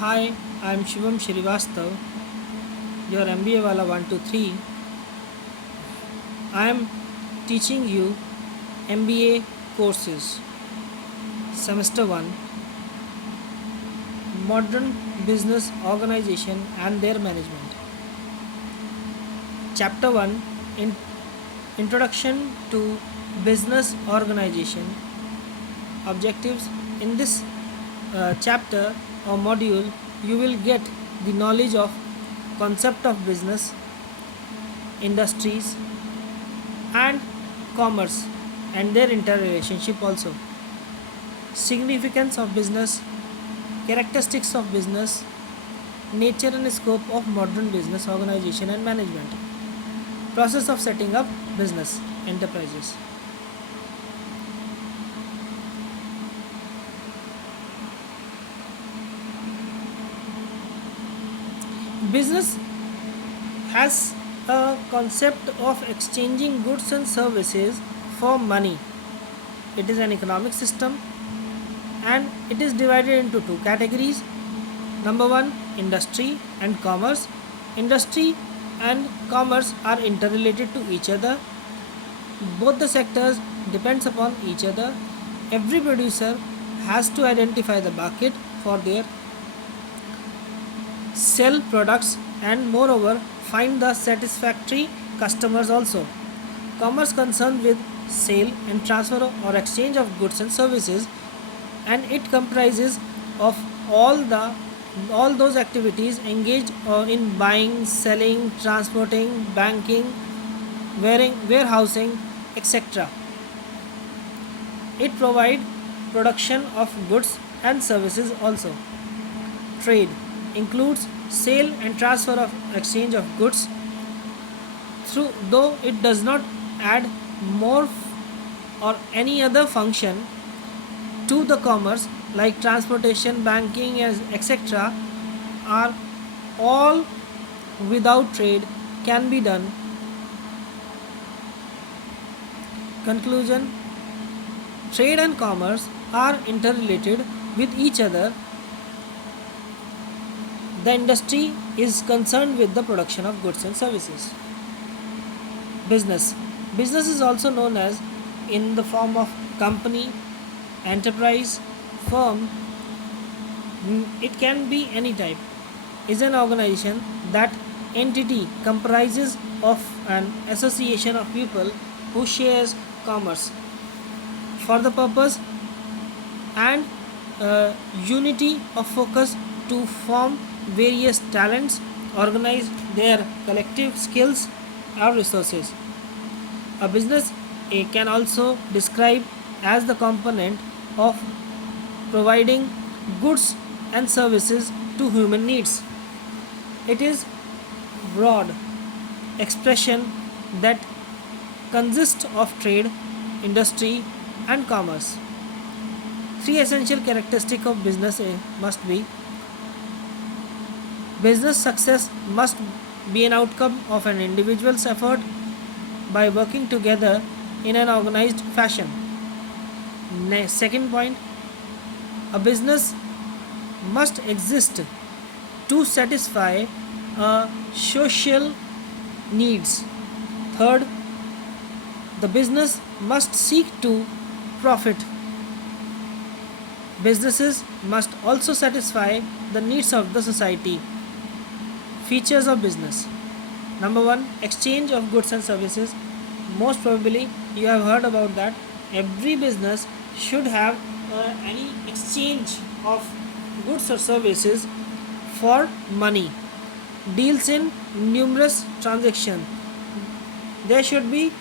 Hi, I'm Shivam Srivastav, your MBAWALA123. I'm teaching you MBA courses. Semester 1, Modern Business Organization and Their Management. Chapter 1, Introduction to Business Organization. Objectives. In this chapter or module, you will get the knowledge of concept of business, industries, and commerce and their interrelationship also. Significance of business, characteristics of business, nature and scope of modern business organization and management, process of setting up business enterprises. Business has a concept of exchanging goods and services for money. It is an economic system and it is divided into two categories. Number one, industry and commerce. Industry and commerce are interrelated to each other. Both the sectors depends upon each other. Every producer has to identify the market for their sell products and moreover find the satisfactory customers also. Commerce concerned with sale and transfer or exchange of goods and services, and it comprises of all those activities engaged in buying, selling, transporting, banking, warehousing, etc. It provides production of goods and services also. Trade includes sale and transfer of exchange of goods, through though it does not add more or any other function to the commerce like transportation, banking, etc. are all without trade can be done. Conclusion. Trade and commerce are interrelated with each other. The industry is concerned with the production of goods and services. Business. Business is also known as in the form of company, enterprise, firm. It can be any type. Is an organization that entity comprises of an association of people who shares commerce for the purpose and unity of focus to form various talents, organize their collective skills or resources. A business can also describe as the component of providing goods and services to human needs. It is broad expression that consists of trade, industry, and commerce. Three essential characteristics of business must be: business success must be an outcome of an individual's effort by working together in an organized fashion. Second point, a business must exist to satisfy social needs. Third, the business must seek to profit. Businesses must also satisfy the needs of the society. Features of business. Number one, exchange of goods and services. Most probably you have heard about that. Every business should have any exchange of goods or services for money. Deals in numerous transactions. There should be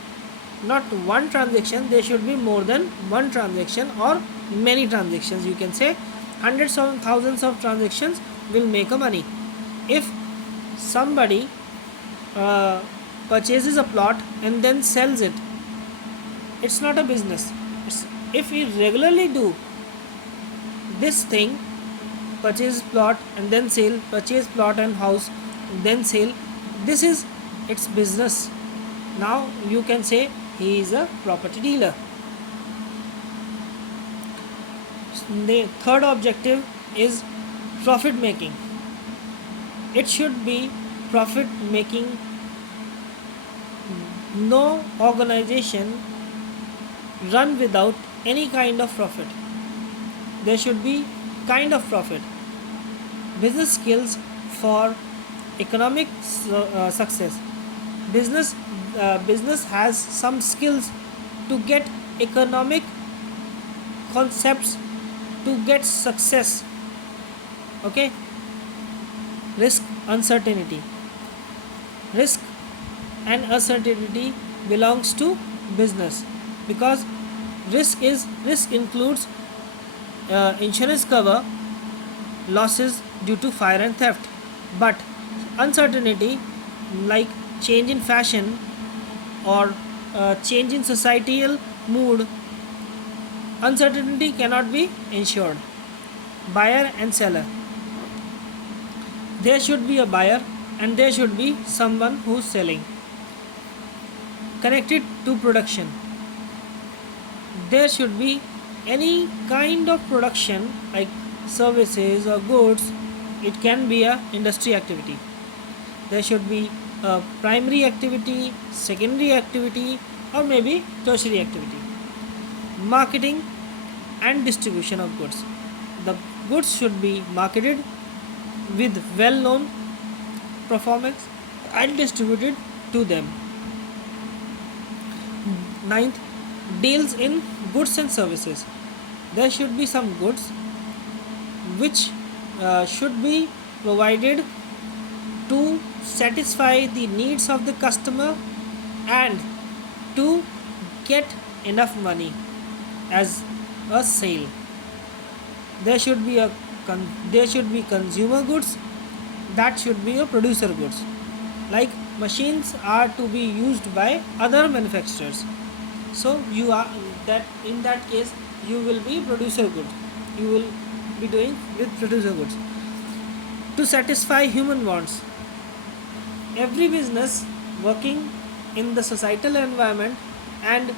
not one transaction, there should be more than one transaction or many transactions. You can say hundreds of thousands of transactions will make a money. If somebody purchases a plot and then sells it, it's not a business. If we regularly do this thing, purchase plot and then sale, purchase plot and house then sale, this is its business. Now you can say he is a property dealer. The third objective is Profit making. It should be profit making. No organization run without any kind of profit. There should be kind of profit. Business skills for economic success. Business has some skills to get economic concepts to get success. Okay. Risk, uncertainty. Risk and uncertainty belongs to business, because risk includes insurance cover, losses due to fire and theft. But uncertainty, like change in fashion or change in societal mood, uncertainty cannot be insured. Buyer and seller. There should be a buyer and there should be someone who's selling. Connected to production. There should be any kind of production like services or goods. It can be a industry activity. There should be a primary activity, secondary activity, or maybe tertiary activity. Marketing and distribution of goods. The goods should be marketed with well-known performance and distributed to them. Ninth, deals in goods and services. There should be some goods which should be provided to satisfy the needs of the customer and to get enough money as a sale. There should be consumer goods. That should be a producer goods, like machines are to be used by other manufacturers. So you are that in that case you will be producer goods. You will be doing with producer goods to satisfy human wants. Every business working in the societal environment, and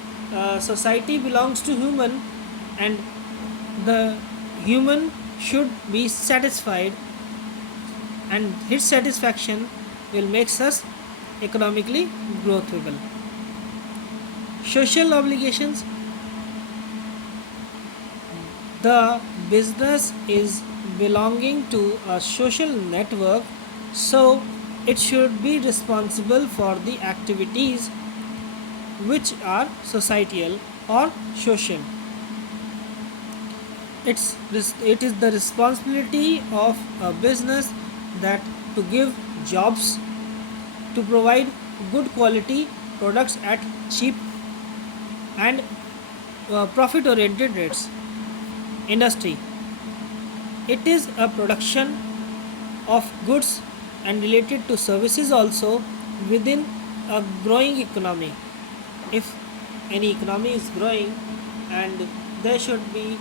society belongs to human, and the human should be satisfied, and his satisfaction will make us economically growthable. Social obligations. The business is belonging to a social network, so it should be responsible for the activities which are societal or social. It is the responsibility of a business that to give jobs, to provide good quality products at cheap and profit oriented rates. Industry. It is a production of goods and related to services also within a growing economy. If any economy is growing, and there should be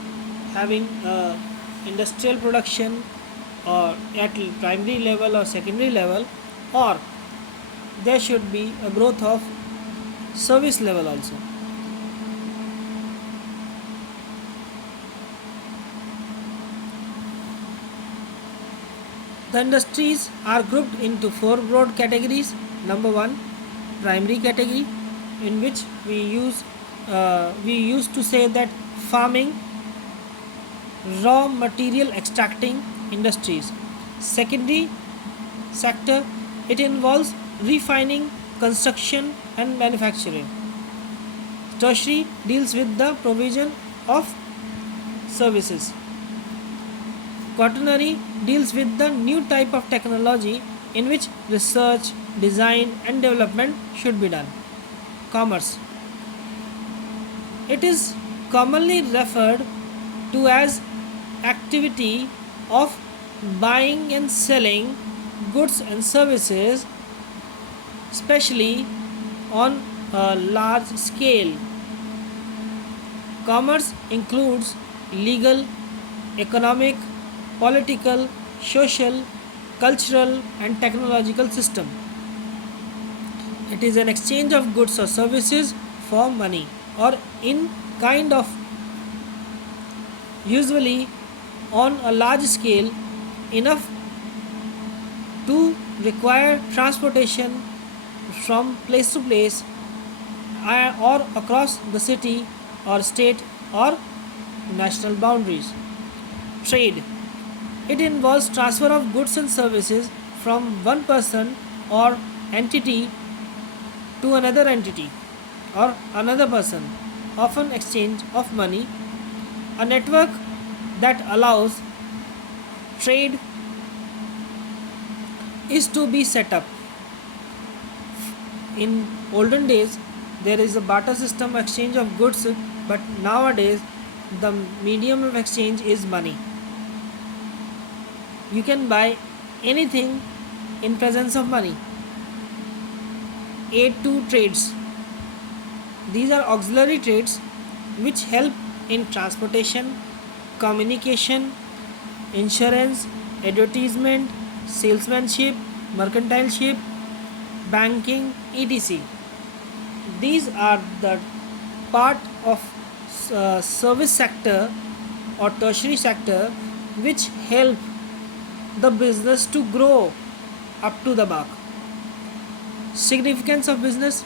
having industrial production or at primary level or secondary level, or there should be a growth of service level also. The industries are grouped into four broad categories. Number one, primary category, in which we used to say that farming, raw material extracting industries. Secondary sector, it involves refining, construction, and manufacturing. Tertiary deals with the provision of services. Quaternary deals with the new type of technology in which research, design, and development should be done. Commerce. It is commonly referred to as activity of buying and selling goods and services, especially on a large scale. Commerce includes legal, economic, political, social, cultural, and technological system. It is an exchange of goods or services for money, or in kind of, usually on a large scale, enough to require transportation from place to place or across the city or state or national boundaries. Trade. It involves transfer of goods and services from one person or entity to another entity or another person, often exchange of money, a network that allows trade is to be set up. In olden days, there is a barter system exchange of goods, but nowadays the medium of exchange is money. You can buy anything in presence of money. Aid to trades. These are auxiliary trades which help in transportation, communication, insurance, advertisement, salesmanship, mercantileship, banking, etc. These are the part of service sector or tertiary sector which help the business to grow up to the mark. Significance of business.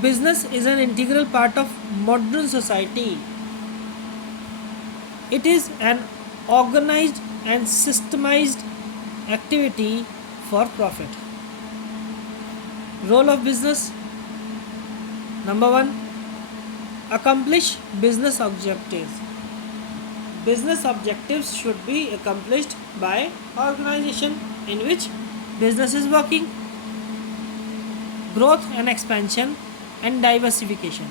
Business is an integral part of modern society. It is an organized and systemized activity for profit. Role of business. Number 1. Accomplish business objectives. Business objectives should be accomplished by organization in which business is working. Growth and expansion and diversification.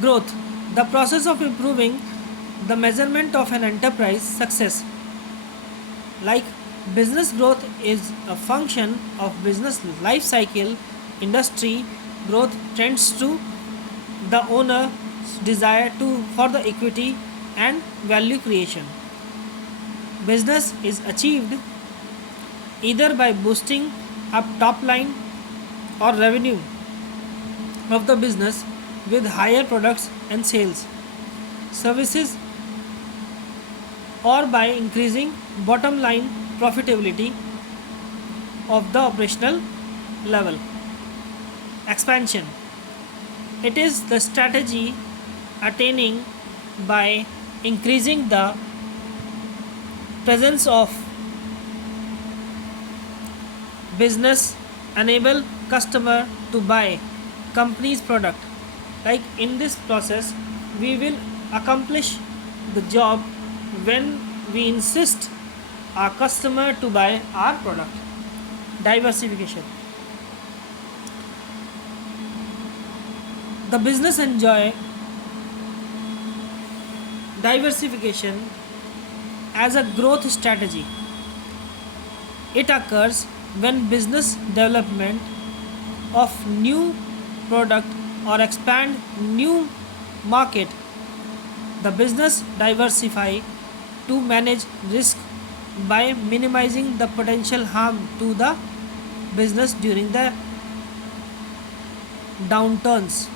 Growth. The process of improving the measurement of an enterprise success. Like business growth is a function of business life cycle. Industry growth tends to the owner's desire for the equity and value creation. Business is achieved either by boosting up top line or revenue of the business with higher products and sales services, or by increasing bottom line profitability of the operational level. Expansion. It is the strategy attaining by increasing the presence of business enable customer to buy company's product. Like in this process we will accomplish the job when we insist our customer to buy our product. Diversification. The business enjoy diversification as a growth strategy. It occurs when business development of new product or expand new market. The business diversify to manage risk by minimizing the potential harm to the business during the downturns.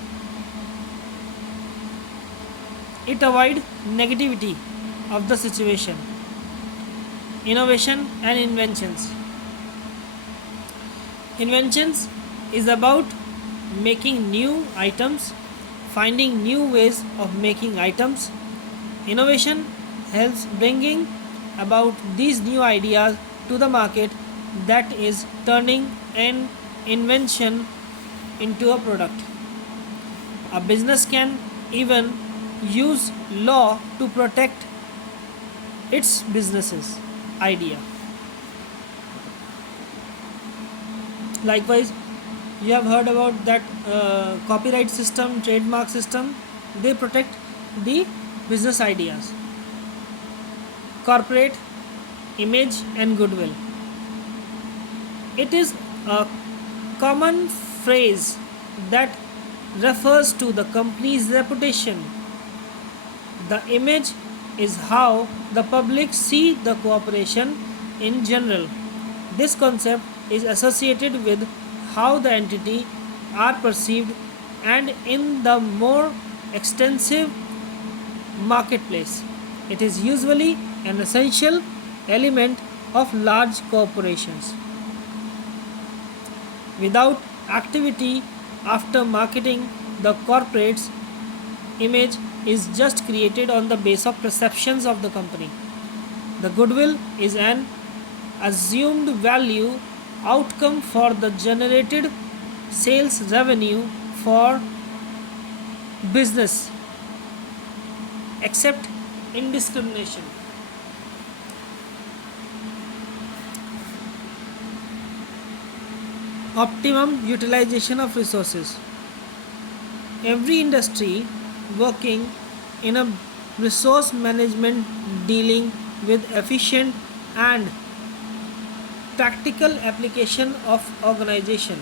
It avoid negativity of the situation. Innovation and inventions. Inventions is about making new items, finding new ways of making items. Innovation helps bringing about these new ideas to the market, that is turning an invention into a product. A business can even use law to protect its business's idea. Likewise, you have heard about that copyright system, trademark system. They protect the business ideas. Corporate image and goodwill. It is a common phrase that refers to the company's reputation. The image is how the public see the corporation in general. This concept is associated with how the entity are perceived, and in the more extensive marketplace. It is usually an essential element of large corporations. Without activity after marketing, the corporate's image is just created on the base of perceptions of the company. The goodwill is an assumed value outcome for the generated sales revenue for business, except indiscrimination. Optimum utilization of resources. Every industry working in a resource management dealing with efficient and practical application of organization